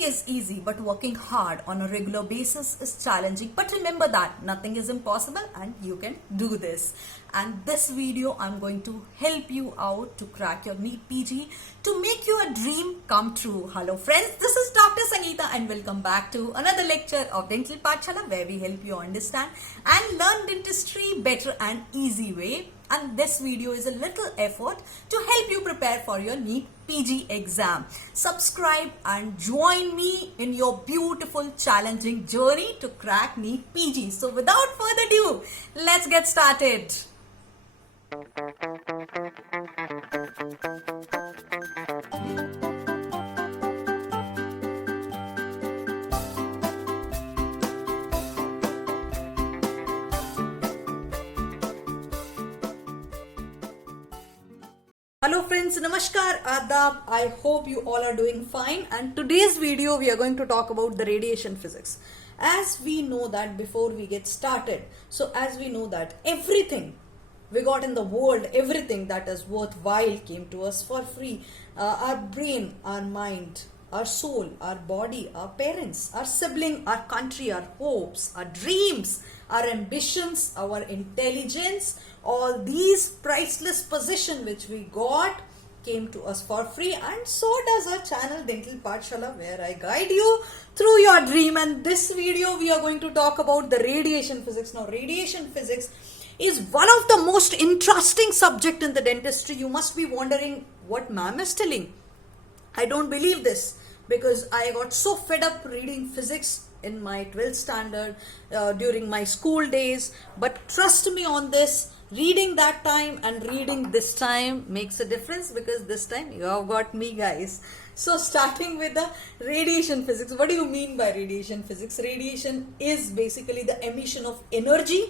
Thinking is easy, but working hard on a regular basis is challenging. But remember that nothing is impossible and you can do this. And this video, I'm going to help you out to crack your NEET PG to make your dream come true. Hello friends, this is Dr. Sangeeta and welcome back to another lecture of Dental Pathshala, where we help you understand and learn dentistry better and easy way. And this video is a little effort to help you prepare for your NEET PG exam. Subscribe and join me in your beautiful challenging journey to crack NEET PG. So without further ado, let's get started. Hello friends, Namaskar, Adab. I hope you all are doing fine, and today's video we are going to talk about the radiation physics. As we know that before we get started, so as we know that everything we got in the world, everything that is worthwhile came to us for free. Our brain, our mind, our soul, our body, our parents, our sibling, our country, our hopes, our dreams, our ambitions, our intelligence, all these priceless possessions which we got came to us for free, and so does our channel Dental Pathshala, where I guide you through your dream. And this video we are going to talk about the radiation physics. Now radiation physics is one of the most interesting subject in the dentistry. You must be wondering what ma'am is telling. I don't believe this, because I got so fed up reading physics in my 12th standard during my school days. But trust me on this, reading that time and reading this time makes a difference, because this time you have got me, guys. So starting with the radiation physics. What do you mean by radiation physics? Radiation is basically the emission of energy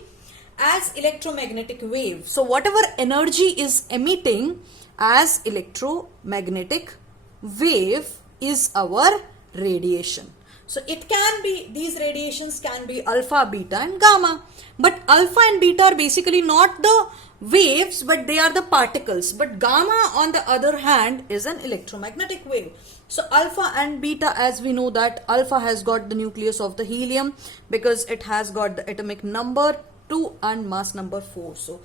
as electromagnetic wave. So whatever energy is emitting as electromagnetic wave is our radiation. So it can be, these radiations can be alpha, beta and gamma. But alpha and beta are basically not the waves, but they are the particles. But gamma on the other hand is an electromagnetic wave. So alpha and beta, as we know that alpha has got the nucleus of the helium, because it has got the atomic number 2 and mass number 4. So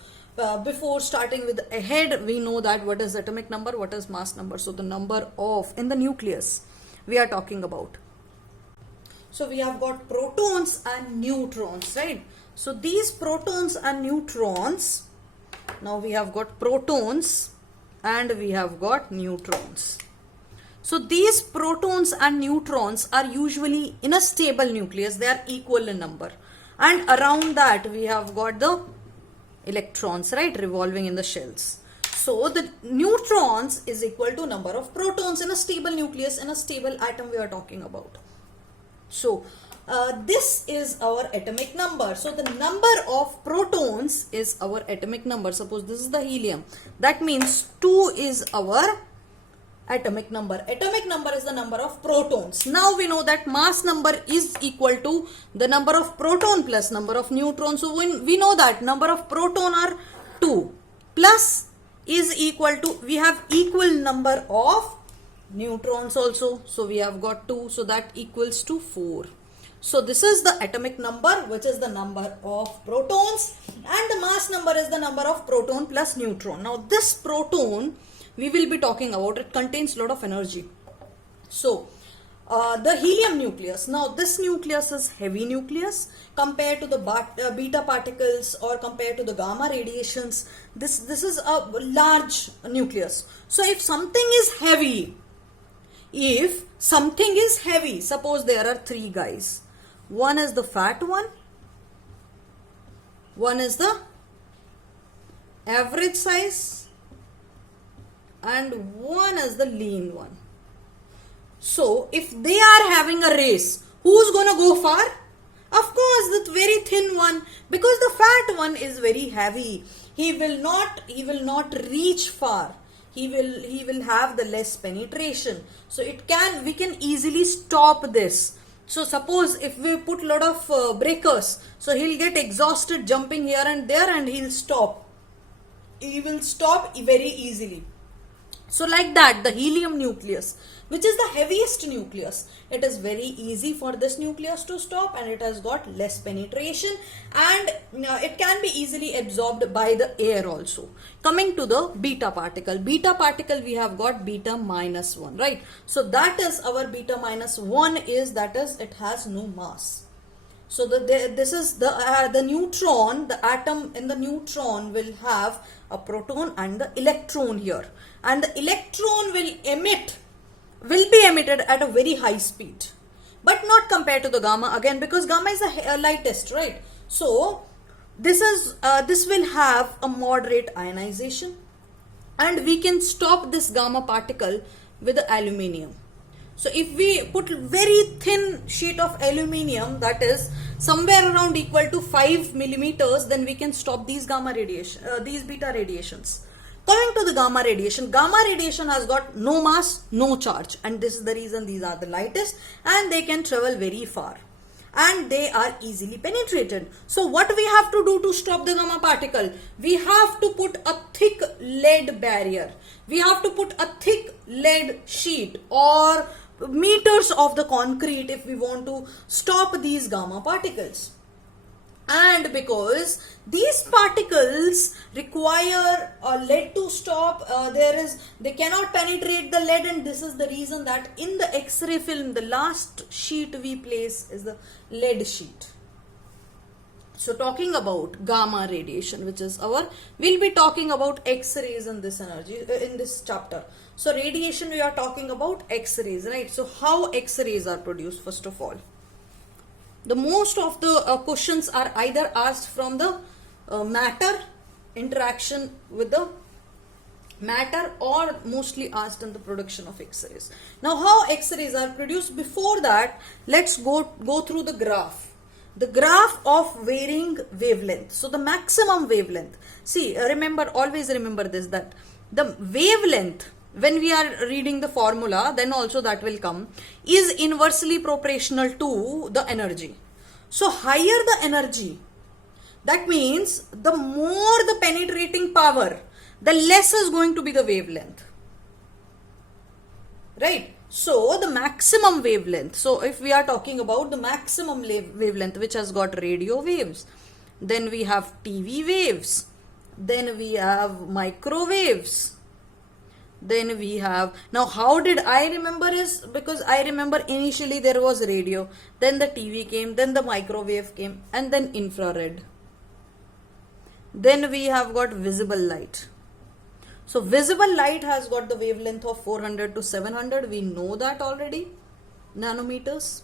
before starting with ahead, we know that what is atomic number, what is mass number. So the number of in the nucleus we are talking about. So we have got protons and neutrons, right? So these protons and neutrons, now we have got protons and we have got neutrons. So these protons and neutrons are usually in a stable nucleus. They are equal in number. And around that we have got the electrons, right, revolving in the shells. So the neutrons is equal to number of protons in a stable nucleus, in a stable atom we are talking about. So this is our atomic number. So the number of protons is our atomic number. Suppose this is the helium. That means 2 is our atomic number. Atomic number is the number of protons. Now we know that mass number is equal to the number of proton plus number of neutrons. So when we know that number of proton are 2 plus is equal to, we have equal number of neutrons also. So we have got 2, so that equals to 4. So this is the atomic number, which is the number of protons, and the mass number is the number of proton plus neutron. Now this proton we will be talking about, it contains a lot of energy. So the helium nucleus, now this nucleus is heavy nucleus compared to the beta particles or compared to the gamma radiations. This is a large nucleus. So if something is heavy, suppose there are 3 guys. One is the fat one is the average size, and one is the lean one. So if they are having a race, who's gonna go far? Of course the very thin one, because the fat one is very heavy. He will not reach far. He will have the less penetration. So we can easily stop this. So suppose if we put a lot of breakers, so he'll get exhausted jumping here and there, and he'll stop. He will stop very easily. So like that, the helium nucleus which is the heaviest nucleus. It is very easy for this nucleus to stop, and it has got less penetration, and it can be easily absorbed by the air also. Coming to the beta particle. Beta particle, we have got beta minus 1, right? So that is our beta minus 1 is, that is, it has no mass. So this is the neutron, the atom in the neutron will have a proton and the electron here, and the electron will be emitted at a very high speed, but not compared to the gamma, again, because gamma is the lightest, right? So this will have a moderate ionization, and we can stop this gamma particle with the aluminium. So if we put very thin sheet of aluminium, that is somewhere around equal to 5 millimeters, then we can stop these gamma radiation, these beta radiations. Coming to the gamma radiation has got no mass, no charge, and this is the reason these are the lightest, and they can travel very far, and they are easily penetrated. So what we have to do to stop the gamma particle? We have to put a thick lead barrier. We have to put a thick lead sheet or meters of the concrete if we want to stop these gamma particles. And because these particles require lead to stop, they cannot penetrate the lead, and this is the reason that in the X-ray film the last sheet we place is the lead sheet. So talking about gamma radiation, which is we'll be talking about X-rays in this in this chapter. So radiation, we are talking about X-rays, right? So how X-rays are produced, first of all. The most of the questions are either asked from the matter, interaction with the matter, or mostly asked in the production of X-rays. Now how X-rays are produced? Before that, let's go through the graph. The graph of varying wavelength. So the maximum wavelength. See, always remember this, that the wavelength, when we are reading the formula, then also that will come, is inversely proportional to the energy. So higher the energy, that means the more the penetrating power, the less is going to be the wavelength, right? So the maximum wavelength, so if we are talking about the maximum wavelength, which has got radio waves, then we have TV waves, then we have microwaves, then we have, now how did I remember is, because I remember initially there was radio, then the TV came, then the microwave came, and then infrared. Then we have got visible light. So visible light has got the wavelength of 400 to 700. We know that already, nanometers,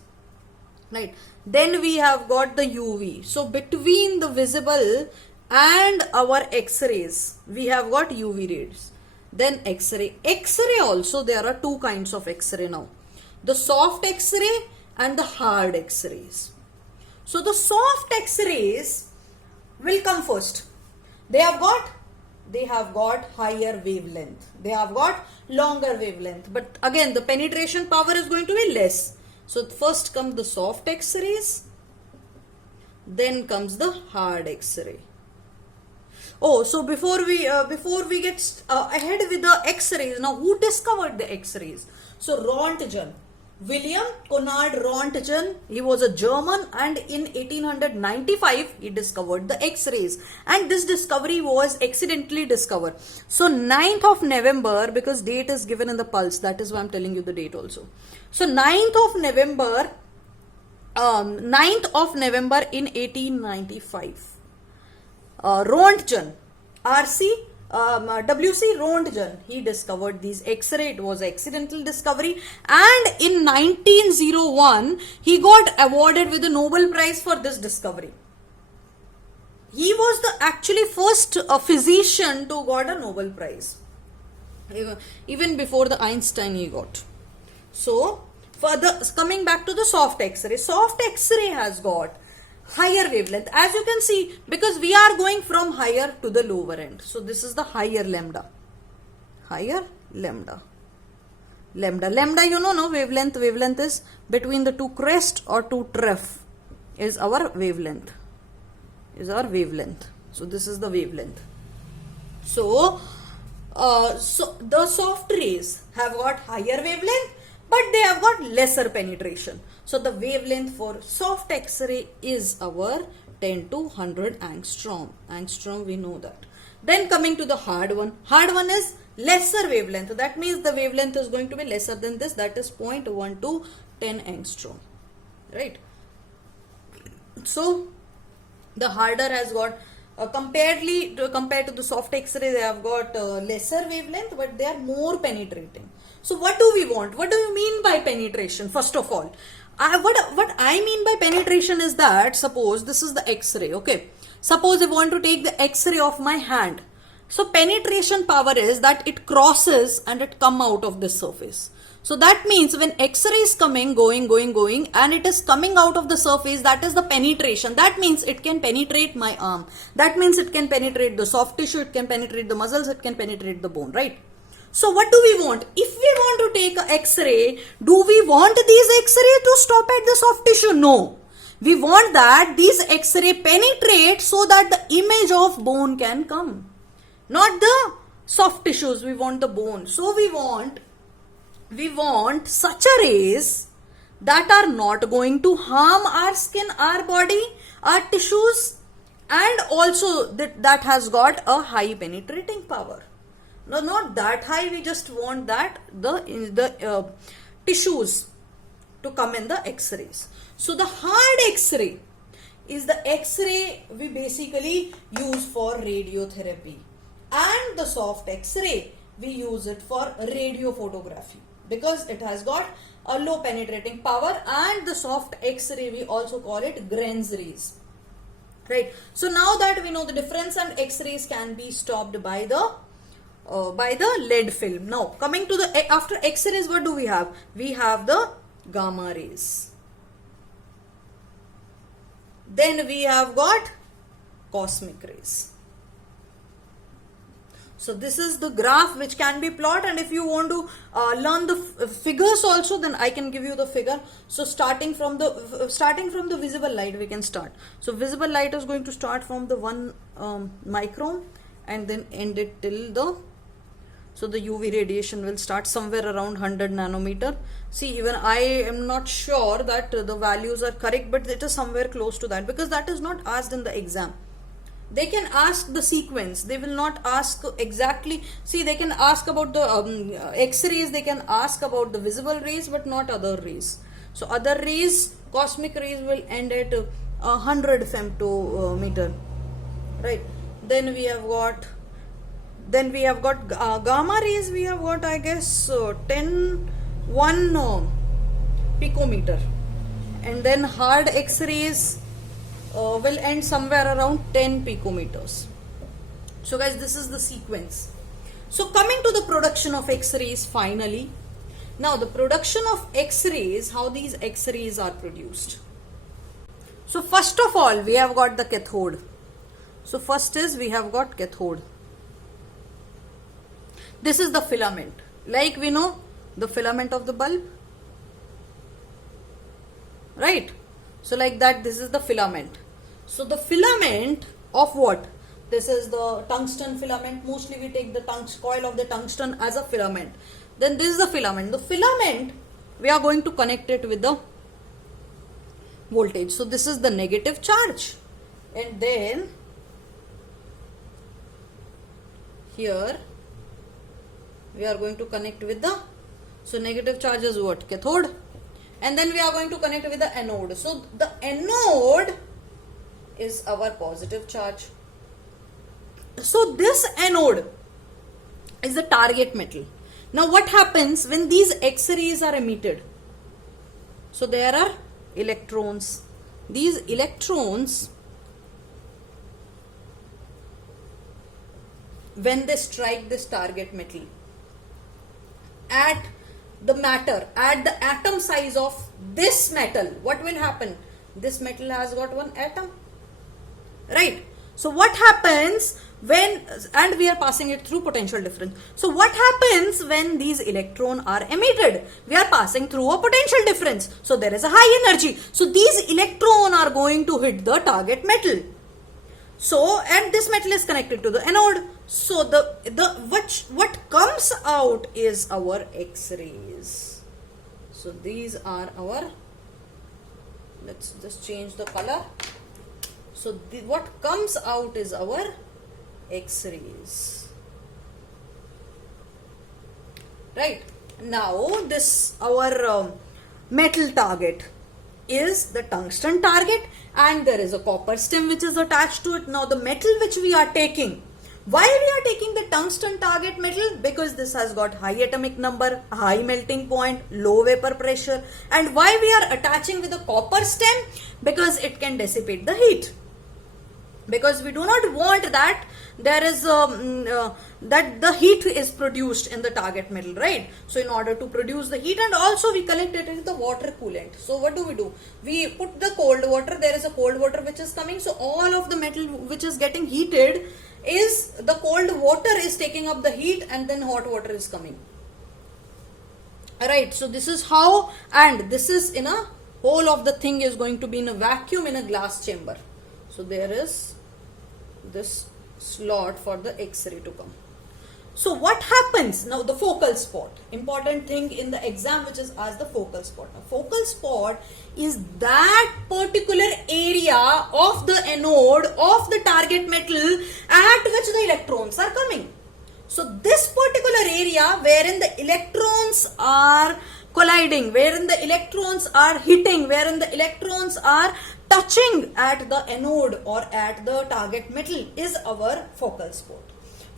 right? Then we have got the UV. So between the visible and our X-rays, we have got UV rays. Then X-ray. X-ray also, there are two kinds of X-ray now. The soft X-ray and the hard X-rays. So the soft X-rays will come first. They have got higher wavelength. They have got longer wavelength. But again, the penetration power is going to be less. So first comes the soft X-rays. Then comes the hard X-ray. Oh, so before we get ahead with the X-rays, now who discovered the X-rays? So Roentgen, William Conrad Roentgen, he was a German, and in 1895 he discovered the X-rays, and this discovery was accidentally discovered. So 9th of November, because date is given in the pulse, that is why I'm telling you the date also. So 9th of November in 1895. Roentgen, W.C. Roentgen, he discovered these X-ray. It was an accidental discovery, and in 1901 he got awarded with the Nobel Prize for this discovery. He was the actually first physician to got a Nobel Prize. Even before the Einstein he got. So coming back to the soft X-ray. Soft X-ray has got higher wavelength, as you can see, because we are going from higher to the lower end. So this is the higher lambda. Higher lambda. Lambda, you know, no, wavelength. Wavelength is between the two crest or two trough is our wavelength. So this is the wavelength. So the soft rays have got higher wavelength, but they have got lesser penetration. So the wavelength for soft X-ray is our 10 to 100 angstrom. Angstrom, we know that. Then coming to the hard one. Hard one is lesser wavelength. That means the wavelength is going to be lesser than this. That is 0.1 to 10 angstrom. Right. So the harder has got compared to the soft X-ray, they have got lesser wavelength, but they are more penetrating. So what do we want? What do you mean by penetration? First of all, what I mean by penetration is that, suppose this is the X-ray, okay? Suppose I want to take the X-ray of my hand. So penetration power is that it crosses and it come out of this surface. So that means when X-ray is coming, going and it is coming out of the surface, that is the penetration. That means it can penetrate my arm. That means it can penetrate the soft tissue, it can penetrate the muscles, it can penetrate the bone, right? So what do we want? If we want to take an X-ray, do we want these X-ray to stop at the soft tissue? No. We want that these X-ray penetrate so that the image of bone can come. Not the soft tissues, we want the bone. So we want such a rays that are not going to harm our skin, our body, our tissues, and also that has got a high penetrating power. No, not that high, we just want that the tissues to come in the X-rays. So the hard X-ray is the X-ray we basically use for radiotherapy, and the soft X-ray we use it for radiophotography because it has got a low penetrating power, and the soft X-ray we also call it Grenz rays. Right. So now that we know the difference, and X-rays can be stopped by the lead film. Now coming to the after X-rays, what do we have? We have the gamma rays. Then we have got cosmic rays. So this is the graph which can be plotted, and if you want to learn the figures also, then I can give you the figure. So starting from the visible light we can start. So visible light is going to start from the 1 micron and then end it till so the UV radiation will start somewhere around 100 nanometer. See, even I am not sure that the values are correct, but it is somewhere close to that because that is not asked in the exam. They can ask the sequence, they will not ask exactly. See, they can ask about the X-rays, they can ask about the visible rays, but not other rays. So other rays, cosmic rays will end at 100 femtometer, right? Then we have got gamma rays, we have got I guess 1 picometer, and then hard X-rays will end somewhere around 10 picometers. So guys, this is the sequence. So coming to the production of X-rays finally. Now the production of X-rays, how these X-rays are produced. So first of all, we have got the cathode. So first is we have got cathode. This is the filament. Like we know the filament of the bulb, right? So like that, this is the filament. So the filament of what? This is the tungsten filament. Mostly we take the coil of the tungsten as a filament. Then this is the filament. The filament, we are going to connect it with the voltage. So this is the negative charge. And then here we are going to connect with the, so negative charge is what? Cathode. And then we are going to connect with the anode. So the anode is our positive charge. So this anode is the target metal. Now what happens when these X-rays are emitted? So there are electrons. These electrons, when they strike this target metal at the matter, at the atom size of this metal, what will happen? This metal has got one atom, right? So what happens when, and we are passing it through potential difference. So what happens when these electrons are emitted? We are passing through a potential difference. So there is a high energy. So these electrons are going to hit the target metal. So, and this metal is connected to the anode. So what comes out is our X-rays. So these are our, let's just change the color. So what comes out is our X-rays. Right. Now this our metal target is the tungsten target, and there is a copper stem which is attached to it. Now the metal which we are taking, why we are taking the tungsten target metal? Because this has got high atomic number, high melting point, low vapor pressure. And why we are attaching with a copper stem? Because it can dissipate the heat. Because we do not want that there is that the heat is produced in the target metal, right? So in order to produce the heat, and also we collect it with the water coolant. So what do? We put the cold water, there is a cold water which is coming, so all of the metal which is getting heated is the cold water is taking up the heat, and then hot water is coming. Alright, so this is how, and this is in a whole of the thing is going to be in a vacuum in a glass chamber. So there is this slot for the X-ray to come. So what happens now? The focal spot, important thing in the exam which is asked, the focal spot. Now focal spot is that particular area of the anode of the target metal at which the electrons are coming. So this particular area wherein the electrons are colliding, wherein the electrons are hitting, wherein the electrons are touching at the anode or at the target metal is our focal spot.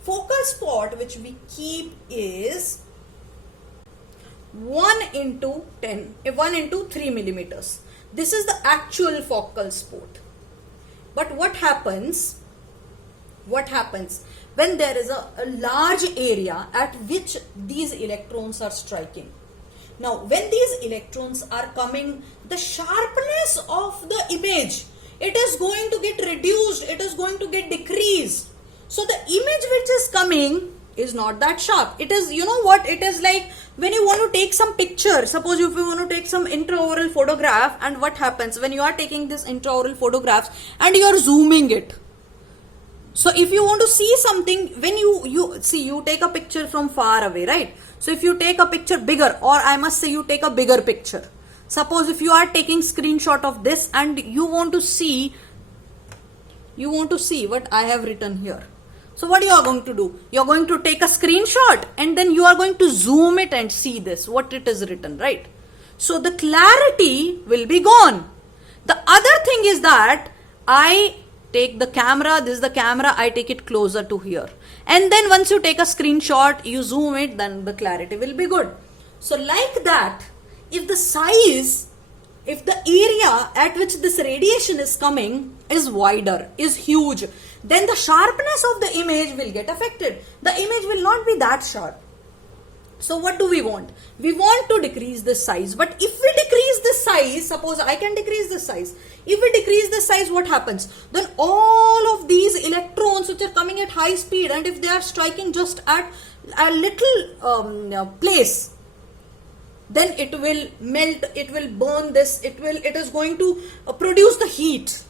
Focal spot which we keep is 1 into 3 millimeters. This is the actual focal spot. But what happens when there is a large area at which these electrons are striking? Now when these electrons are coming, the sharpness of the image, it is going to get reduced, it is going to get decreased. So the image which is coming is not that sharp. It is, you know what, it is like when you want to take some picture. Suppose if you want to take some intraoral photograph, and what happens when you are taking this intraoral photographs and you are zooming it. So if you want to see something, when you take a picture from far away, right? So if you take a picture bigger, or I must say you take a bigger picture. Suppose if you are taking screenshot of this and you want to see what I have written here. So what you are going to do? You are going to take a screenshot and then you are going to zoom it and see this, what it is written, right? So the clarity will be gone. The other thing is that I take the camera, this is the camera, I take it closer to here. And then once you take a screenshot, you zoom it, then the clarity will be good. So like that, if the area at which this radiation is coming is wider, is huge, then the sharpness of the image will get affected. The image will not be that sharp. So what do we want? We want to decrease the size. But if we decrease the size, suppose I can decrease the size. If we decrease the size, what happens? Then all of these electrons which are coming at high speed, and if they are striking just at a little place, then it will melt, it will burn this, it is going to produce the heat.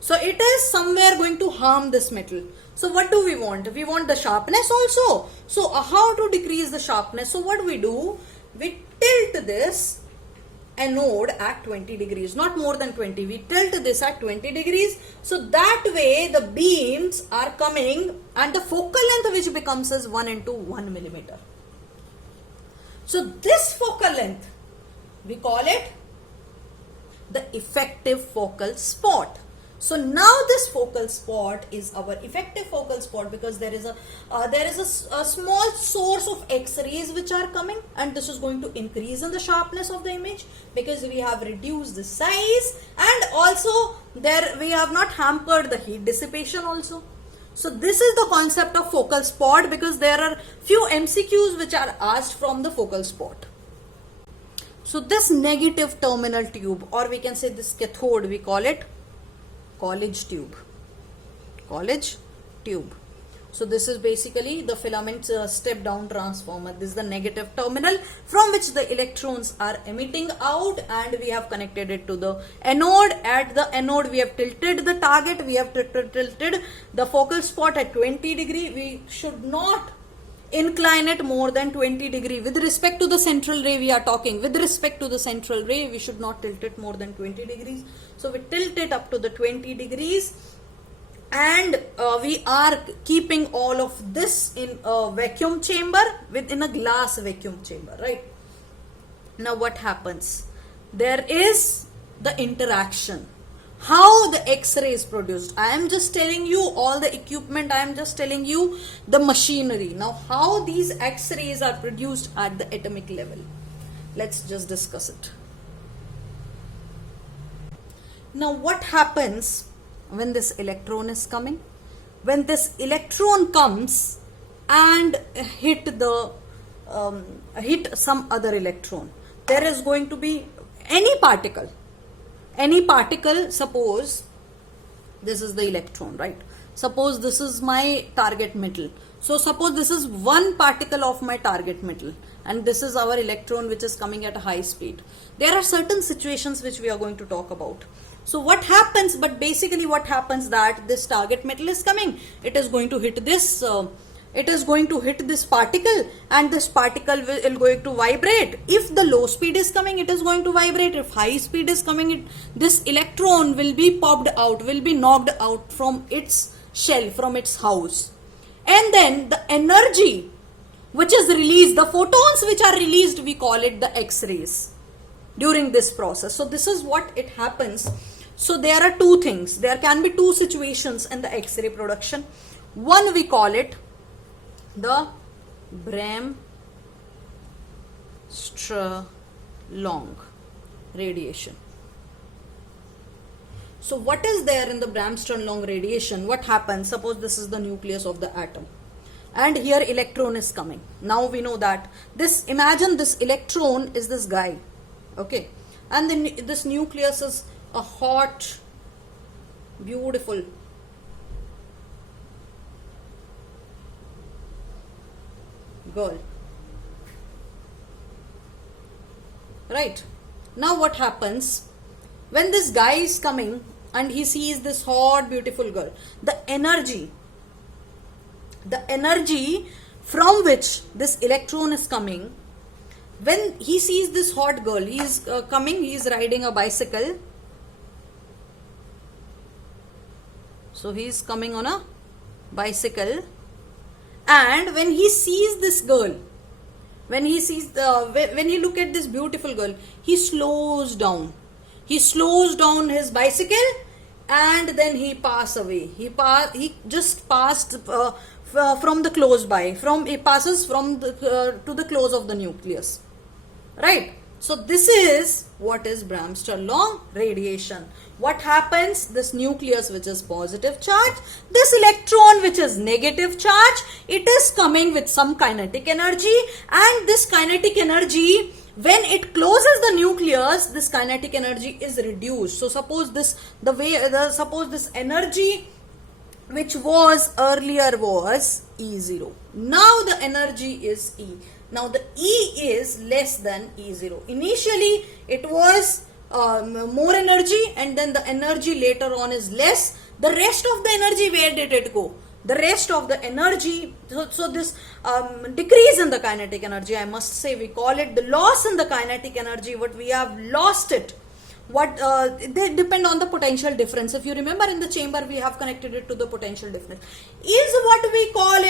So it is somewhere going to harm this metal. So what do we want? We want the sharpness also. So how to decrease the sharpness? So what we do? We tilt this anode at 20 degrees, not more than 20. We tilt this at 20 degrees. So that way the beams are coming and the focal length which becomes as 1 into 1 millimeter. So this focal length, we call it the effective focal spot. So now this focal spot is our effective focal spot because there is a small source of X-rays which are coming, and this is going to increase in the sharpness of the image because we have reduced the size, and also there we have not hampered the heat dissipation also. So this is the concept of focal spot, because there are few MCQs which are asked from the focal spot. So this negative terminal tube, or we can say this cathode, we call it College tube. So this is basically the filament step down transformer. This is the negative terminal from which the electrons are emitting out, and we have connected it to the anode. At the anode we have tilted the target, we have tilted the focal spot at 20 degree. We should not incline it more than 20 degree. With respect to the central ray we are talking, with respect to the central ray we should not tilt it more than 20 degrees. So we tilt it up to the 20 degrees, and we are keeping all of this in a vacuum chamber, within a glass vacuum chamber, right? Now what happens? There is the interaction. How the X-ray is produced. I am just telling you all the equipment, I am just telling you the machinery. Now how these X-rays are produced at the atomic level. Let's just discuss it. Now what happens when this electron is coming? When this electron comes and hit some other electron, there is going to be any particle, suppose this is the electron, right? Suppose this is my target metal. So suppose this is one particle of my target metal, and this is our electron which is coming at a high speed. There are certain situations which we are going to talk about. So what happens, but basically what happens that this target metal is coming, it is going to hit this particle, and this particle will going to vibrate. If the low speed is coming, it is going to vibrate. If high speed is coming, this electron will be popped out, will be knocked out from its shell, from its house. And then the energy which is released, the photons which are released, we call it the X-rays during this process. So this is what it happens. So there are two things. There can be two situations in the X-ray production. One, we call it the Bremsstrahlung radiation. So what is there in the Bremsstrahlung radiation? What happens? Suppose this is the nucleus of the atom, and here electron is coming. Now we know that this, imagine this electron is this guy, okay, and then this nucleus is a hot, beautiful girl, right? Now what happens when this guy is coming and he sees this hot, beautiful girl? The energy from which this electron is coming, when he sees this hot girl, he is coming, he is riding a bicycle. So he is coming on a bicycle, and when he sees this girl, when he look at this beautiful girl, he slows down. He slows down his bicycle, and then he pass away. He just passed from the close by. He passes from the to the close of the nucleus, right? So this is what is Bremsstrahlung radiation. What happens? This nucleus which is positive charge, this electron which is negative charge, it is coming with some kinetic energy, and this kinetic energy, when it closes the nucleus, this kinetic energy is reduced. So suppose this energy which was earlier was E0. Now the energy is E. Now the E is less than E0. Initially it was more energy, and then the energy later on is less. The rest of the energy, where did it go? The rest of the energy, so this decrease in the kinetic energy, I must say, we call it the loss in the kinetic energy. What we have lost it. What they depend on the potential difference. If you remember, in the chamber we have connected it to the potential difference. Is what we call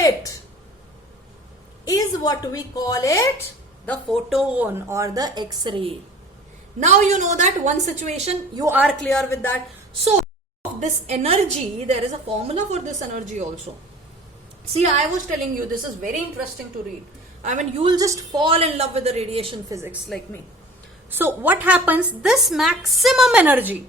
it the photon or the X-ray. Now you know that one situation, you are clear with that. So this energy, there is a formula for this energy also. See, I was telling you, this is very interesting to read. I mean, you will just fall in love with the radiation physics like me. So what happens? This maximum energy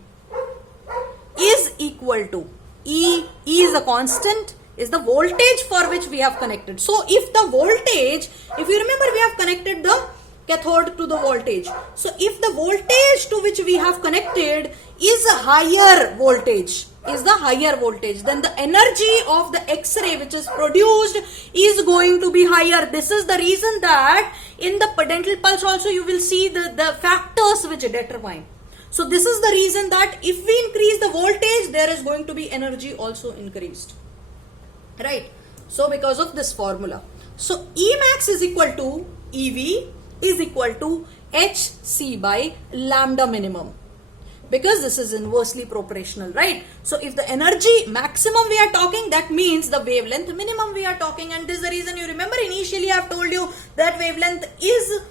is equal to E is a constant, is the voltage for which we have connected. So if the voltage, if you remember, we have connected the cathode to the voltage. So if the voltage to which we have connected is a higher voltage, then the energy of the X-ray which is produced is going to be higher. This is the reason that in the dental pulse also you will see the factors which determine. So this is the reason that if we increase the voltage, there is going to be energy also increased, right? So because of this formula. So Emax is equal to EV is equal to HC by lambda minimum, because this is inversely proportional, right? So if the energy maximum we are talking, that means the wavelength minimum we are talking, and this is the reason you remember initially I have told you that wavelength is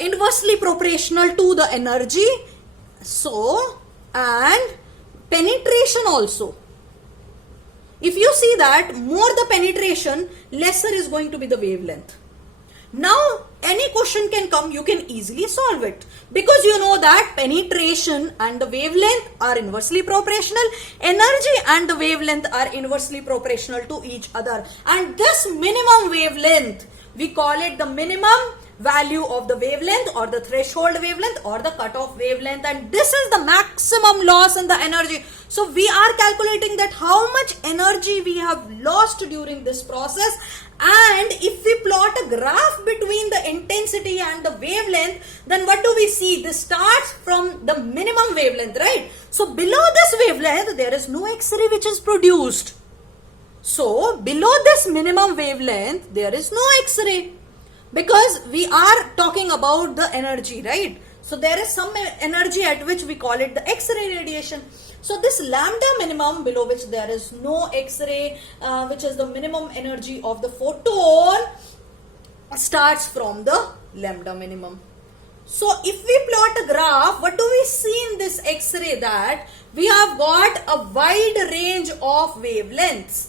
inversely proportional to the energy. So, and penetration also. If you see that more the penetration, lesser is going to be the wavelength. Now, any question can come, you can easily solve it, because you know that penetration and the wavelength are inversely proportional, energy and the wavelength are inversely proportional to each other, and this minimum wavelength, we call it the minimum value of the wavelength or the threshold wavelength or the cutoff wavelength, and this is the maximum loss in the energy. So we are calculating that how much energy we have lost during this process, and if we plot a graph between the intensity and the wavelength, then what do we see? This starts from the minimum wavelength, right? So below this wavelength there is no X-ray which is produced. So below this minimum wavelength there is no X-ray, because we are talking about the energy, right? So there is some energy at which we call it the X-ray radiation. So this lambda minimum, below which there is no X-ray, which is the minimum energy of the photon, starts from the lambda minimum. So if we plot a graph, what do we see in this X-ray? That we have got a wide range of wavelengths.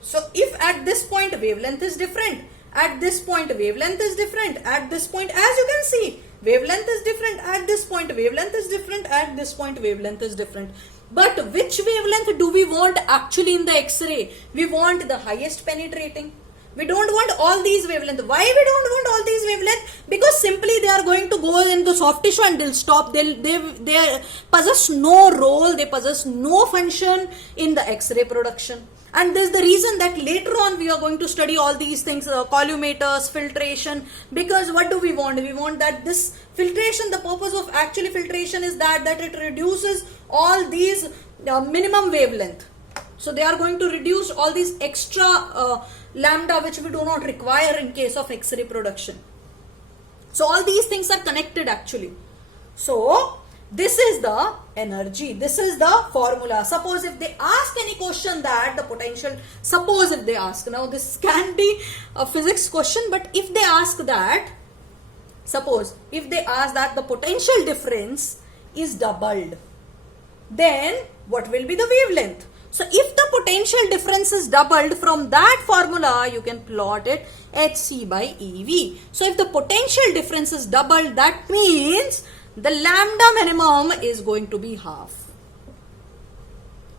So if at this point wavelength is different, at this point wavelength is different, at this point, as you can see, wavelength is different, at this point wavelength is different, at this point wavelength is different. But which wavelength do we want actually in the X-ray? We want the highest penetrating. We don't want all these wavelengths. Why we don't want all these wavelengths? Because simply they are going to go in the soft tissue and they'll stop. They possess no role, they possess no function in the X-ray production. And this is the reason that later on we are going to study all these things, collimators, filtration, because what do we want? We want that this filtration, the purpose of actually filtration is that it reduces all these minimum wavelength. So they are going to reduce all these extra lambda which we do not require in case of X-ray production. So all these things are connected actually. So this is the energy, this is the formula. Suppose if they ask any question that the potential, suppose if they ask, now this can be a physics question, but if they ask that, suppose if they ask that the potential difference is doubled, then what will be the wavelength? So if the potential difference is doubled, from that formula you can plot it HC by EV. So if the potential difference is doubled, that means the lambda minimum is going to be half.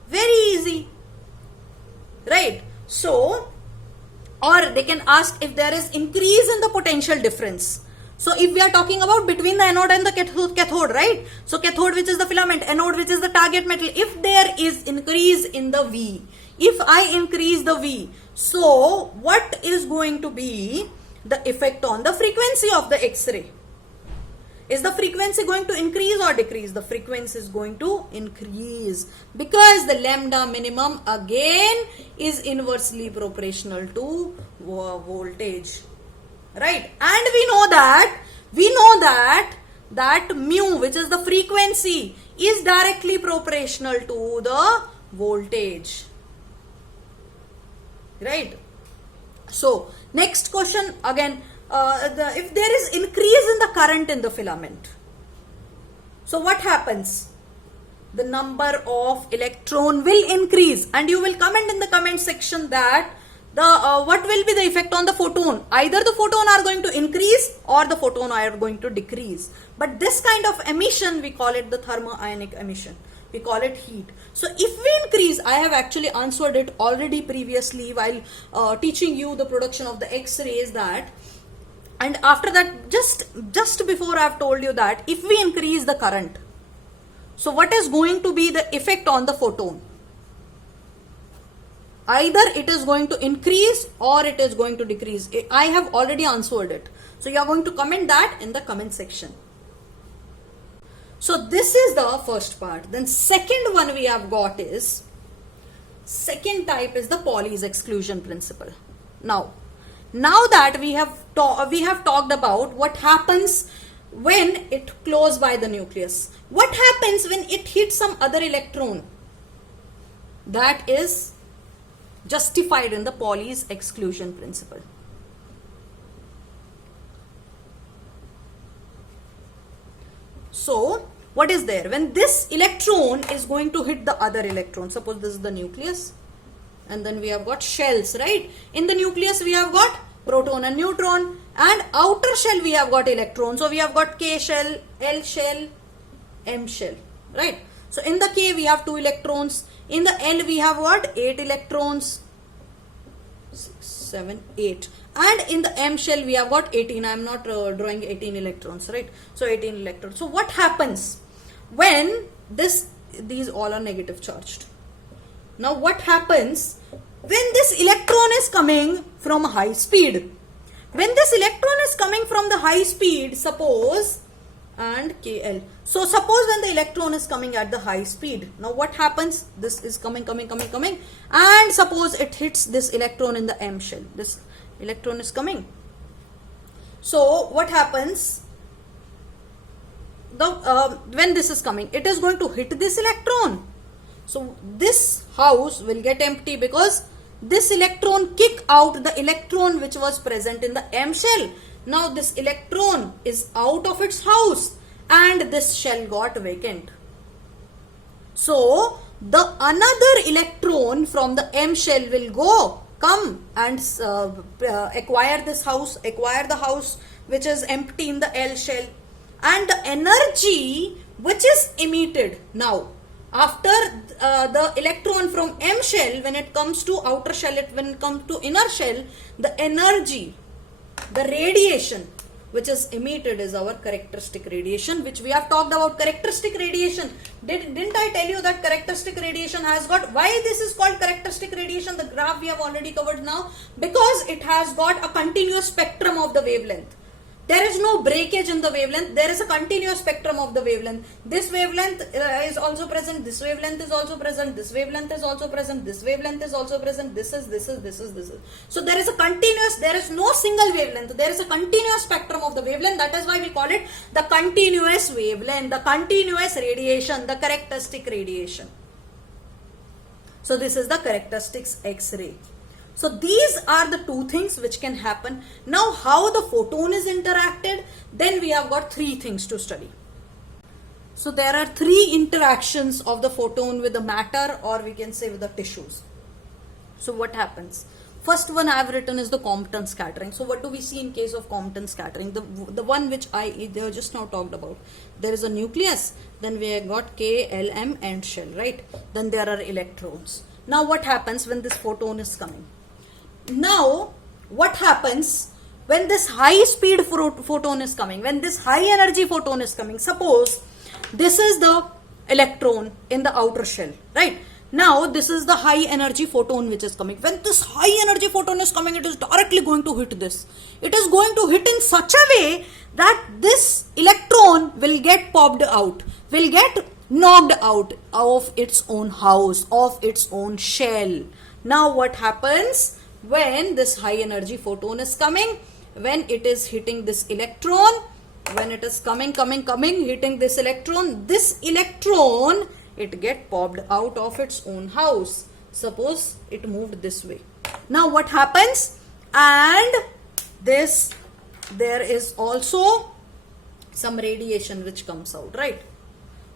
Very easy, right? So, or they can ask if there is increase in the potential difference. So if we are talking about between the anode and the cathode, right? So cathode, which is the filament, anode, which is the target metal, if there is increase in the V, if I increase the V, so what is going to be the effect on the frequency of the X-ray? Is the frequency going to increase or decrease? The frequency is going to increase, because the lambda minimum again is inversely proportional to voltage, right? And we know that mu, which is the frequency, is directly proportional to the voltage, right? So next question again. If there is increase in the current in the filament, so what happens? The number of electron will increase, and you will comment in the comment section that the what will be the effect on the photon? Either the photon are going to increase or the photon are going to decrease. But this kind of emission, we call it the thermionic emission. We call it heat. So if we increase, I have actually answered it already previously while teaching you the production of the X-rays, that. And after that, just before I have told you that if we increase the current, so what is going to be the effect on the photon? Either it is going to increase or it is going to decrease. I have already answered it. So you are going to comment that in the comment section. So this is the first part. Then second one we have got is, second type is the Pauli's exclusion principle. Now, Now that we have talked about what happens when it close by the nucleus. What happens when it hits some other electron? That is justified in the Pauli's exclusion principle. So, what is there? When this electron is going to hit the other electron, suppose this is the nucleus, and then we have got shells, right? In the nucleus we have got proton and neutron, and outer shell we have got electrons. So we have got K shell, L shell, M shell, right? So in the K we have 2 electrons, in the L we have what? 8 electrons, 6, 7, 8, and in the M shell we have got 18. I am not drawing 18 electrons, right? So 18 electrons. So what happens when these all are negative charged? Now what happens when this electron is coming from high speed? When this electron is coming from the high speed, suppose, and KL. So suppose when the electron is coming at the high speed, now what happens? This is coming, and suppose it hits this electron in the M shell. This electron is coming. So what happens? When this is coming, it is going to hit this electron. So this house will get empty because this electron kick out the electron which was present in the M shell. Now this electron is out of its house and this shell got vacant. So the another electron from the M shell will come and acquire the house which is empty in the L shell, and the energy which is emitted now after the electron from M shell, when it comes to outer shell, when it comes to inner shell, the energy, the radiation which is emitted is our characteristic radiation, which we have talked about. Characteristic radiation, didn't I tell you that characteristic radiation has got, why this is called characteristic radiation? The graph we have already covered now, because it has got a continuous spectrum of the wavelength. There is no breakage in the wavelength. There is a continuous spectrum of the wavelength. This wavelength is also present. This wavelength is also present. This wavelength is also present. This wavelength is also present. This is. So there is a continuous, there is no single wavelength. There is a continuous spectrum of the wavelength. That is why we call it the continuous wavelength, the continuous radiation, the characteristic radiation. So this is the characteristics X-ray. So these are the two things which can happen. Now how the photon is interacted, then we have got 3 things to study. So there are 3 interactions of the photon with the matter, or we can say with the tissues. So what happens? First one I have written is the Compton scattering. So what do we see in case of Compton scattering? The one which I just now talked about. There is a nucleus, then we have got K, L, M and shell, right? Then there are electrons. Now what happens when this photon is coming? Now, what happens when this high speed photon is coming, when this high energy photon is coming? Suppose this is the electron in the outer shell, right? Now, this is the high energy photon which is coming. When this high energy photon is coming, it is directly going to hit this. It is going to hit in such a way that this electron will get popped out, will get knocked out of its own house, of its own shell. Now, what happens? When this high energy photon is coming, when it is hitting this electron, when it is coming, hitting this electron, it get popped out of its own house. Suppose it moved this way. Now what happens? And there is also some radiation which comes out, right?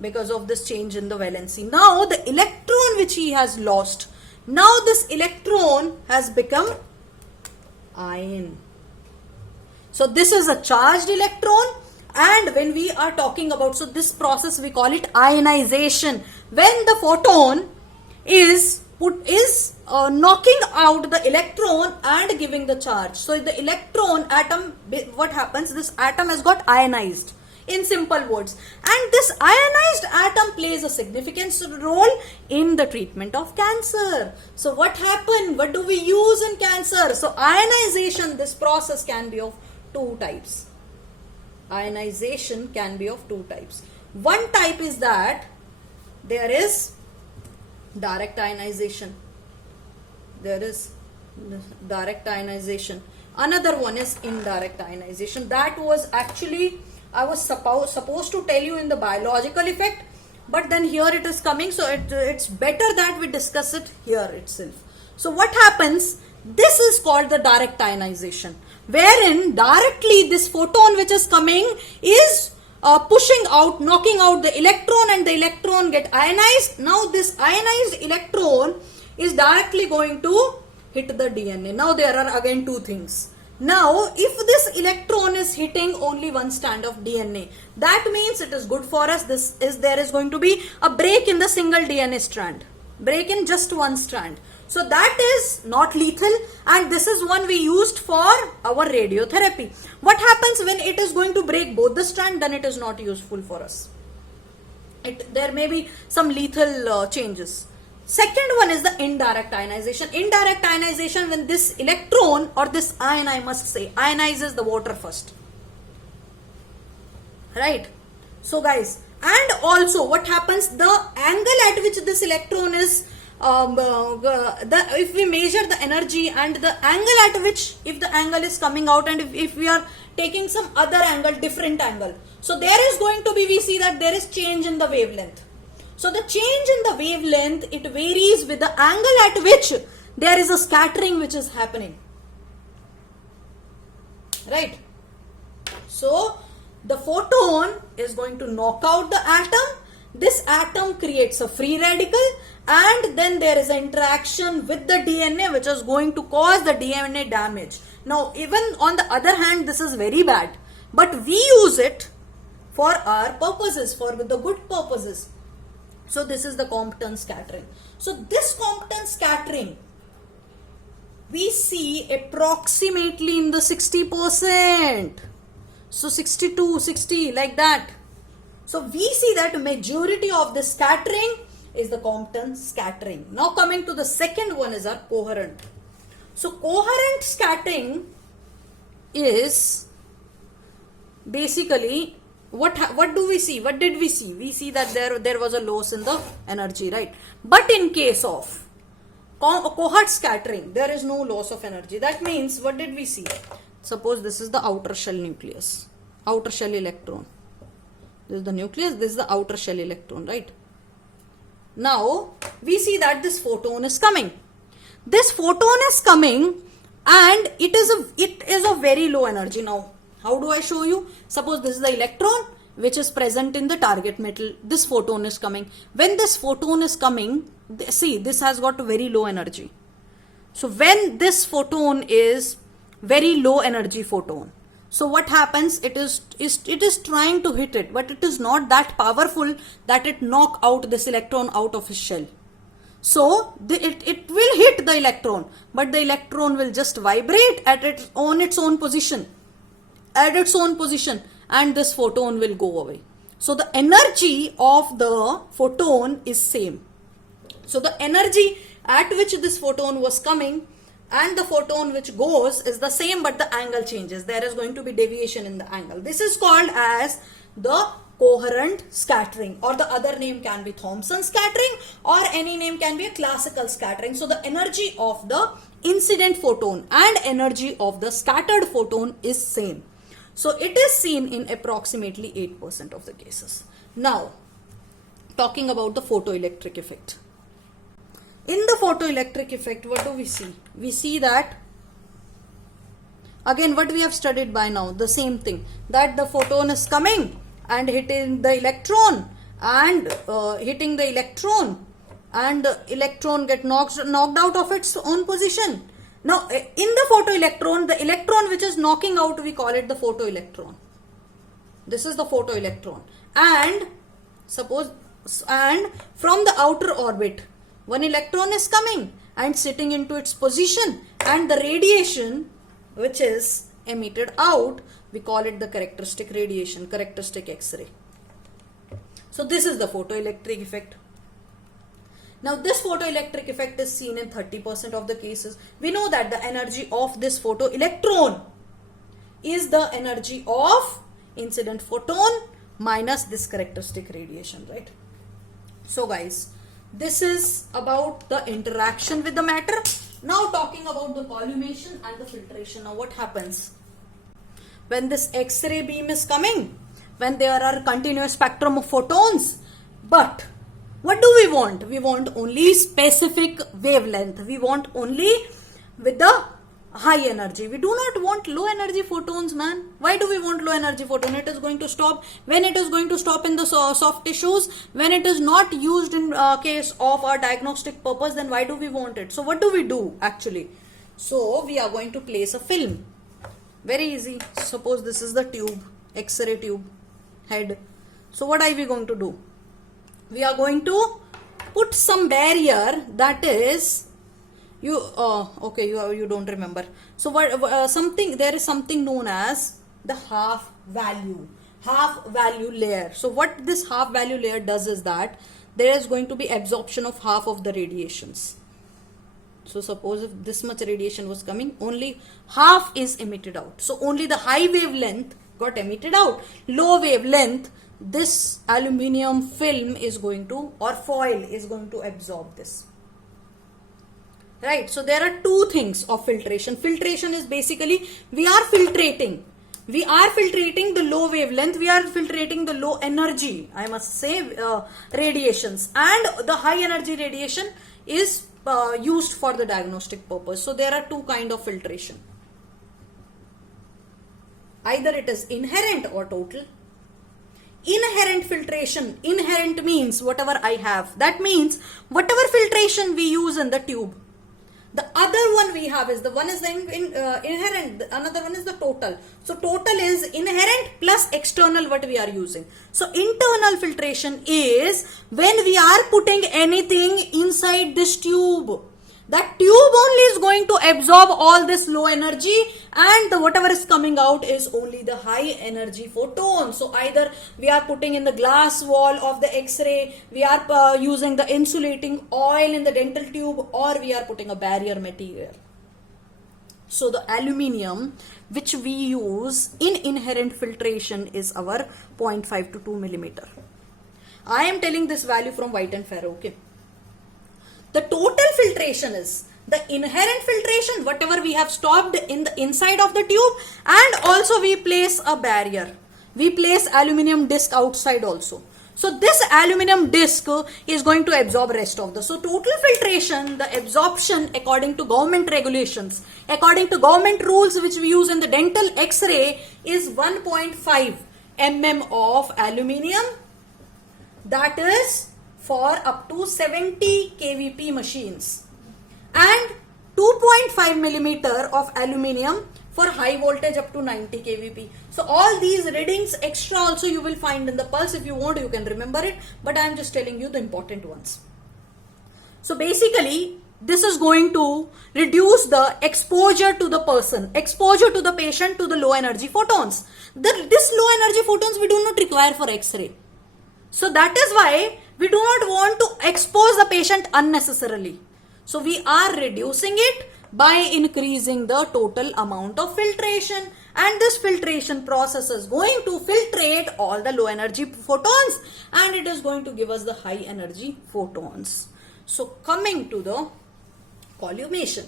Because of this change in the valency. Now the electron which he has lost, now this electron has become ion. So this is a charged electron, and when we are talking about, so this process we call it ionization. When the photon is knocking out the electron and giving the charge. So the electron atom, what happens? This atom has got ionized. In simple words, and this ionized atom plays a significant role in the treatment of cancer. So what happened? What do we use in cancer? So ionization, this process can be of 2 types. Ionization can be of 2 types. One type is that there is direct ionization. There is direct ionization. Another one is indirect ionization. That was actually, I was supposed to tell you in the biological effect, but then here it is coming, so it's better that we discuss it here itself. So what happens? This is called the direct ionization, wherein directly this photon which is coming is pushing out, knocking out the electron, and the electron get ionized. Now this ionized electron is directly going to hit the DNA. Now there are again two things. Now if this electron is hitting only one strand of DNA, that means it is good for us. There is going to be a break in the single DNA strand, break in just one strand. So that is not lethal, and this is one we used for our radiotherapy. What happens when it is going to break both the strand? Then it is not useful for us. There may be some lethal changes. Second one is the indirect ionization. Indirect ionization, when this electron or this ion, I must say, ionizes the water first. Right? So guys, and also what happens, the angle at which this electron is, if we measure the energy and the angle at which, if the angle is coming out, and if we are taking some other angle, different angle, so there is going to be, we see that there is change in the wavelength. So the change in the wavelength, it varies with the angle at which there is a scattering which is happening. Right? So the photon is going to knock out the atom. This atom creates a free radical, and then there is an interaction with the DNA which is going to cause the DNA damage. Now even on the other hand, this is very bad, but we use it for our purposes, for the good purposes. So this is the Compton scattering. So this Compton scattering we see approximately in the 60%. So 62, 60, like that. So we see that majority of the scattering is the Compton scattering. Now coming to the second one is our coherent. So coherent scattering is basically, what do we see? What did we see? We see that there was a loss in the energy, right? But in case of cohort scattering, there is no loss of energy. That means, what did we see? Suppose this is the outer shell nucleus, outer shell electron. This is the nucleus, this is the outer shell electron, right? Now we see that this photon is coming. This photon is coming, and it is of very low energy. Now how do I show you? Suppose this is the electron which is present in the target metal. This photon is coming. When this photon is coming, see, this has got very low energy. So when this photon is very low energy photon, so what happens? It is trying to hit it, but it is not that powerful that it knock out this electron out of its shell. So it will hit the electron, but the electron will just vibrate at its own position, and this photon will go away. So the energy of the photon is same. So the energy at which this photon was coming and the photon which goes is the same, but the angle changes. There is going to be deviation in the angle. This is called as the coherent scattering, or the other name can be Thomson scattering, or any name can be a classical scattering. So the energy of the incident photon and energy of the scattered photon is same. So it is seen in approximately 8% of the cases. Now, talking about the photoelectric effect. In the photoelectric effect, what do we see? We see that, again, what we have studied by now, the same thing, that the photon is coming and hitting the electron, and the electron get knocked out of its own position. Now in the photoelectron, the electron which is knocking out, we call it the photoelectron. This is the photoelectron. And from the outer orbit, one electron is coming and sitting into its position, and the radiation which is emitted out, we call it the characteristic radiation, characteristic X-ray. So this is the photoelectric effect. Now this photoelectric effect is seen in 30% of the cases. We know that the energy of this photoelectron is the energy of incident photon minus this characteristic radiation, right? So guys, this is about the interaction with the matter. Now talking about the collimation and the filtration. Now what happens? When this X-ray beam is coming, when there are continuous spectrum of photons, but what do we want? We want only specific wavelength. We want only with the high energy. We do not want low energy photons, man. Why do we want low energy photon? It is going to stop. When it is going to stop in the soft tissues, when it is not used in case of our diagnostic purpose, then why do we want it? So what do we do actually? So we are going to place a film. Very easy. Suppose this is the tube, X-ray tube head. So what are we going to do? We are going to put some barrier, that is you don't remember. So what there is something known as the half value layer. So what this half value layer does is that there is going to be absorption of half of the radiations. So suppose if this much radiation was coming, only half is emitted out. So only the high wavelength got emitted out. Low wavelength, this aluminium film is going to, or foil is going to absorb this. Right, so there are two things of filtration. Filtration is basically we are filtrating the low wavelength, we are filtrating the low energy, I must say, radiations, and the high energy radiation is used for the diagnostic purpose. So there are two kind of filtration. Either it is inherent or total. Inherent filtration, inherent means whatever I have. That means whatever filtration we use in the tube. The other one we have is the one is the inherent, another one is the total. So total is inherent plus external what we are using. So internal filtration is when we are putting anything inside this tube. That tube only is going to absorb all this low energy, and the whatever is coming out is only the high energy photon. So either we are putting in the glass wall of the X-ray, we are using the insulating oil in the dental tube, or we are putting a barrier material. So the aluminium which we use in inherent filtration is our 0.5 to 2 millimeter. I am telling this value from white and ferro, okay. The total filtration is the inherent filtration, whatever we have stopped in the inside of the tube, and also we place a barrier. We place aluminium disc outside also. So this aluminium disc is going to absorb rest of the. So total filtration, the absorption according to government regulations, according to government rules which we use in the dental X-ray is 1.5 mm of aluminium. That is for up to 70 kVp machines, and 2.5 millimeter of aluminium for high voltage up to 90 kVp. So all these readings extra also you will find in the pulse. If you want, you can remember it, but I am just telling you the important ones. So basically this is going to reduce the exposure to the person, exposure to the patient to the low energy photons. This low energy photons we do not require for X-ray. So that is why we do not want to expose the patient unnecessarily. So we are reducing it by increasing the total amount of filtration, and this filtration process is going to filtrate all the low energy photons, and it is going to give us the high energy photons. So coming to the collimation.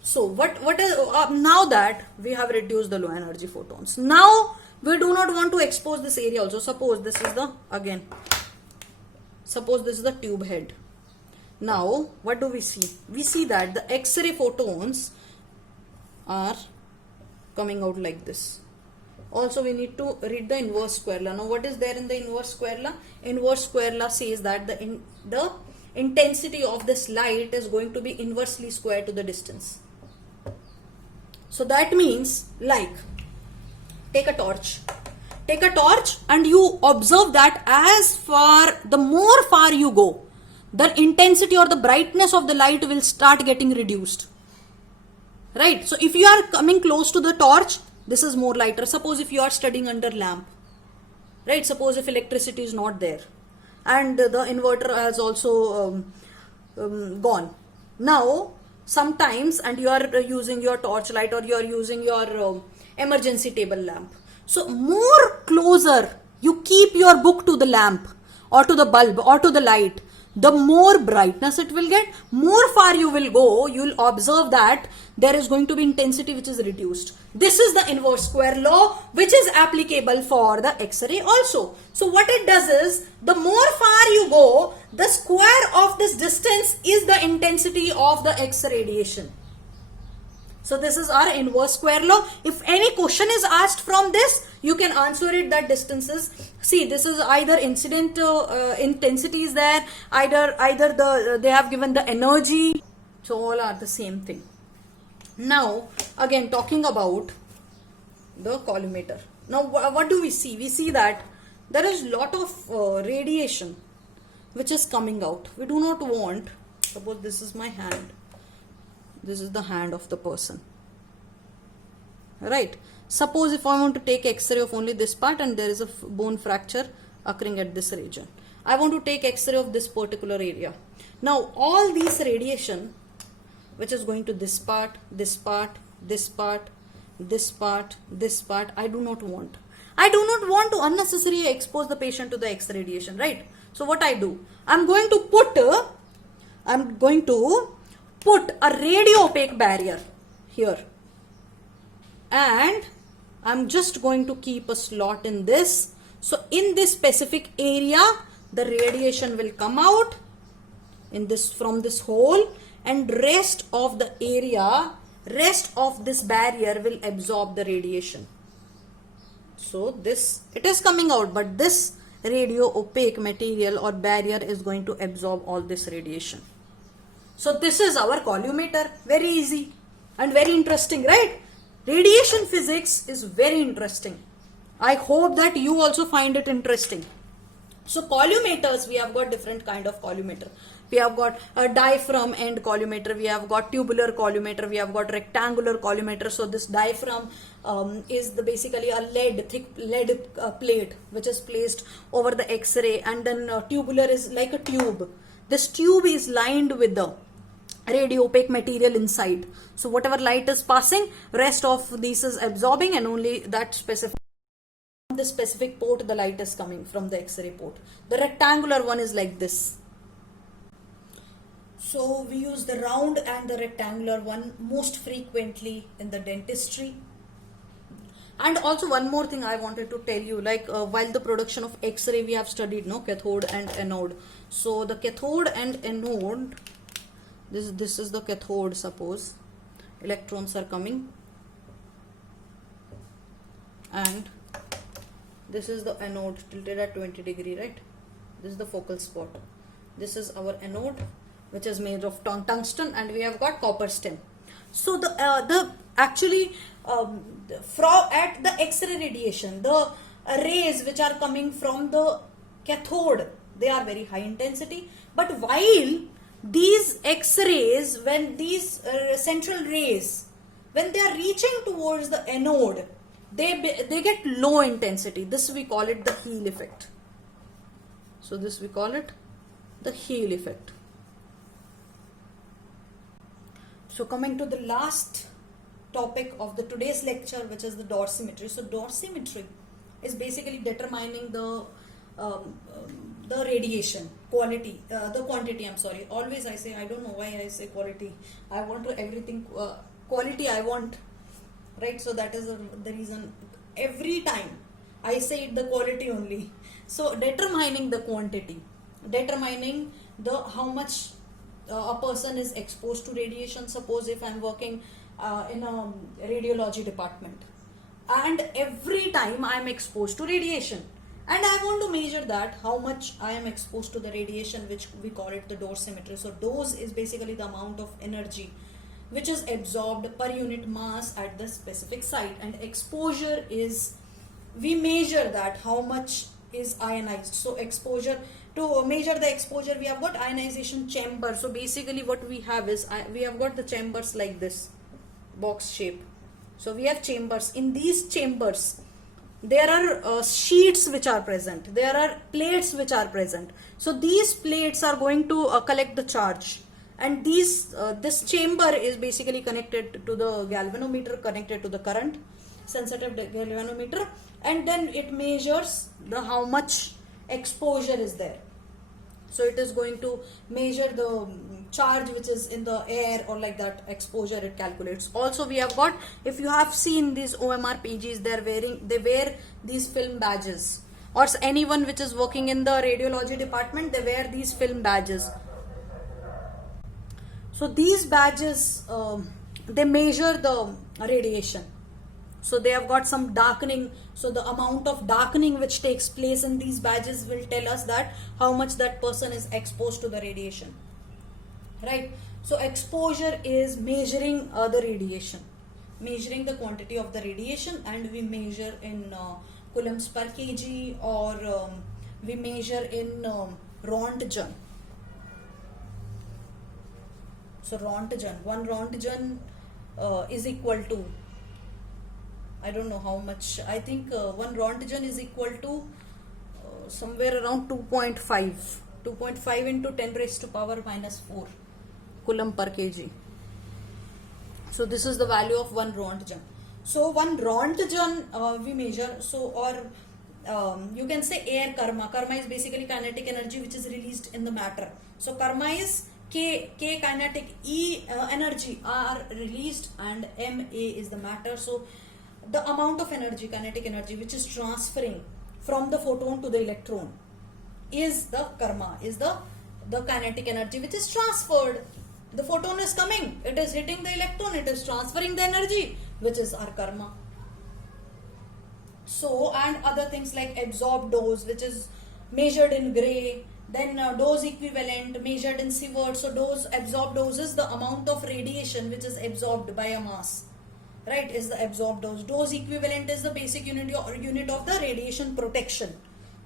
So what is now that we have reduced the low energy photons, now we do not want to expose this area also. Suppose this is the, again, suppose this is the tube head. Now what do we see? We see that the X-ray photons are coming out like this. Also we need to read the inverse square law. Now what is there in the inverse square law? Inverse square law says that the intensity of this light is going to be inversely square to the distance. So that means, like, take a torch and you observe that as far, the more far you go, the intensity or the brightness of the light will start getting reduced. Right? So if you are coming close to the torch, this is more lighter. Suppose if you are studying under lamp, right? Suppose if electricity is not there and the inverter has also gone. Now sometimes, and you are using your torch light or you are using your emergency table lamp. So more closer you keep your book to the lamp or to the bulb or to the light, the more brightness it will get, more far you will go, you'll observe that there is going to be intensity which is reduced. This is the inverse square law which is applicable for the X-ray also. So what it does is, the more far you go, the square of this distance is the intensity of the X radiation. So this is our inverse square law. If any question is asked from this, you can answer it that distances. See, this is either incident intensity is there, either they have given the energy. So all are the same thing. Now again talking about the collimator. Now what do we see? We see that there is lot of radiation which is coming out. We do not want, suppose this is my hand, this is the hand of the person, right? Suppose if I want to take X-ray of only this part and there is a bone fracture occurring at this region, I want to take X-ray of this particular area. Now all these radiation which is going to this part, this part, this part, this part, this part, I do not want. I do not want to unnecessarily expose the patient to the X radiation, right? So what I do, I'm going to put a radio opaque barrier here, and I'm just going to keep a slot in this. So in this specific area, the radiation will come out in this, from this hole, and rest of the area, rest of this barrier will absorb the radiation. So this, it is coming out, but this radio opaque material or barrier is going to absorb all this radiation. So this is our collimator. Very easy and very interesting, right? Radiation physics is very interesting. I hope that you also find it interesting. So collimators, we have got different kind of collimator. We have got a diaphragm end collimator, we have got tubular collimator, we have got rectangular collimator. So this diaphragm is basically a thick lead plate which is placed over the X-ray, and then tubular is like a tube. This tube is lined with the radio opaque material inside. So whatever light is passing, rest of this is absorbing, and only that specific port the light is coming from the X-ray port. The rectangular one is like this. So we use the round and the rectangular one most frequently in the dentistry. And also one more thing I wanted to tell you, like while the production of X-ray we have studied cathode and anode. So the cathode and anode, this is the cathode, suppose electrons are coming, and this is the anode tilted at 20 degree, right? This is the focal spot. This is our anode, which is made of tungsten, and we have got copper stem. So at the X-ray radiation, the rays which are coming from the cathode, they are very high intensity. But while these X-rays, when these central rays, when they are reaching towards the anode, they get low intensity. This we call it the Heal effect. So this we call it the Heal effect. So coming to the last topic of the today's lecture, which is the dosimetry. So dosimetry is basically determining the radiation quality, the quantity. I'm sorry. Always I say, I don't know why I say quality. I want to everything quality. I want, right? So that is the reason. Every time I say it, the quality only. So determining the quantity, determining the how much a person is exposed to radiation. Suppose if I'm working in a radiology department, and every time I'm exposed to radiation, and I want to measure that how much I am exposed to the radiation, which we call it the dosimetry. So dose is basically the amount of energy which is absorbed per unit mass at the specific site, and exposure is, we measure that how much is ionized. So exposure, to measure the exposure, we have got ionization chamber. So basically what we have is, we have got the chambers like this box shape. So we have chambers. In these chambers there are sheets which are present, there are plates which are present. So these plates are going to collect the charge, and this chamber is basically connected to the galvanometer, connected to the current sensitive galvanometer, and then it measures the how much exposure is there. So it is going to measure the charge which is in the air, or like that exposure it calculates. Also we have got, if you have seen these OMR PGs, they wear these film badges, or anyone which is working in the radiology department, they wear these film badges. So these badges, they measure the radiation. So they have got some darkening. So the amount of darkening which takes place in these badges will tell us that how much that person is exposed to the radiation. Right? So exposure is measuring the radiation, measuring the quantity of the radiation, and we measure in coulombs per kg, or we measure in Rontgen. So Rontgen, 1 Rontgen is equal to, I don't know how much, I think 1 Rontgen is equal to somewhere around 2.5 into 10 raised to power minus 4 coulomb per kg. So this is the value of 1 Rontgen. So 1 Rontgen we measure, so, or you can say air karma. Karma is basically kinetic energy which is released in the matter. So karma is K kinetic, E energy are released, and Ma is the matter. So the amount of energy, kinetic energy, which is transferring from the photon to the electron is the karma, is the kinetic energy which is transferred. The photon is coming, it is hitting the electron, it is transferring the energy, which is our karma. So, and other things like absorbed dose, which is measured in Gray, then dose equivalent measured in Sievert. So absorbed dose is the amount of radiation which is absorbed by a mass, right, is the absorbed dose. Dose equivalent is the basic unit of the radiation protection,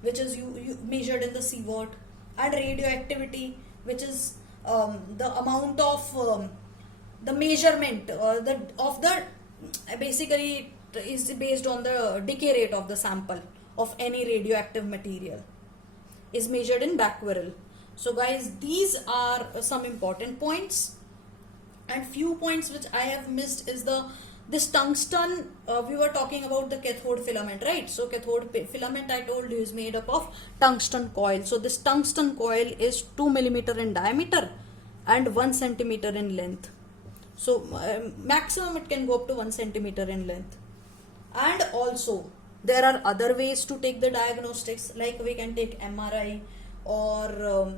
which is you measured in the Sievert. And radioactivity, which is the amount of the measurement basically is based on the decay rate of the sample of any radioactive material, is measured in Becquerel. So guys, these are some important points, and few points which I have missed is this tungsten. We were talking about the cathode filament, right? So cathode filament, I told you, is made up of tungsten coil. So this tungsten coil is 2 millimeter in diameter and 1 centimeter in length. So maximum it can go up to 1 centimeter in length. And also there are other ways to take the diagnostics, like we can take MRI or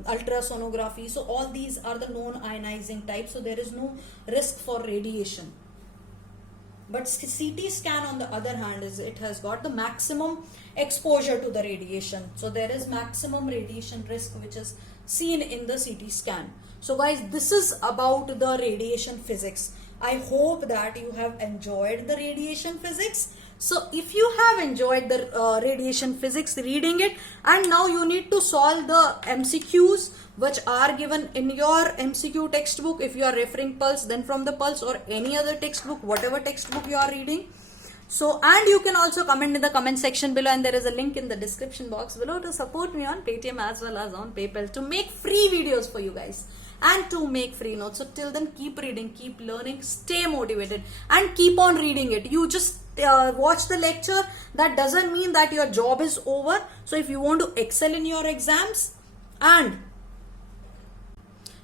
ultrasonography. So all these are the non-ionizing type, so there is no risk for radiation. But CT scan, on the other hand, it has got the maximum exposure to the radiation. So there is maximum radiation risk which is seen in the CT scan. So guys, this is about the radiation physics. I hope that you have enjoyed the radiation physics. So if you have enjoyed the radiation physics, reading it, and now you need to solve the MCQs which are given in your MCQ textbook. If you are referring Pulse, then from the Pulse or any other textbook, whatever textbook you are reading. So, and you can also comment in the comment section below, and there is a link in the description box below to support me on Paytm as well as on PayPal to make free videos for you guys and to make free notes. So till then, keep reading, keep learning, stay motivated, and keep on reading it. You just watch the lecture, that doesn't mean that your job is over. So if you want to excel in your exams, and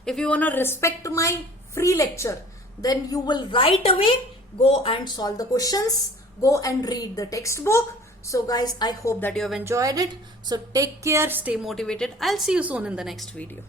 if you want to respect my free lecture, then you will right away go and solve the questions, go and read the textbook. So guys, I hope that you have enjoyed it. So take care, stay motivated. I'll see you soon in the next video.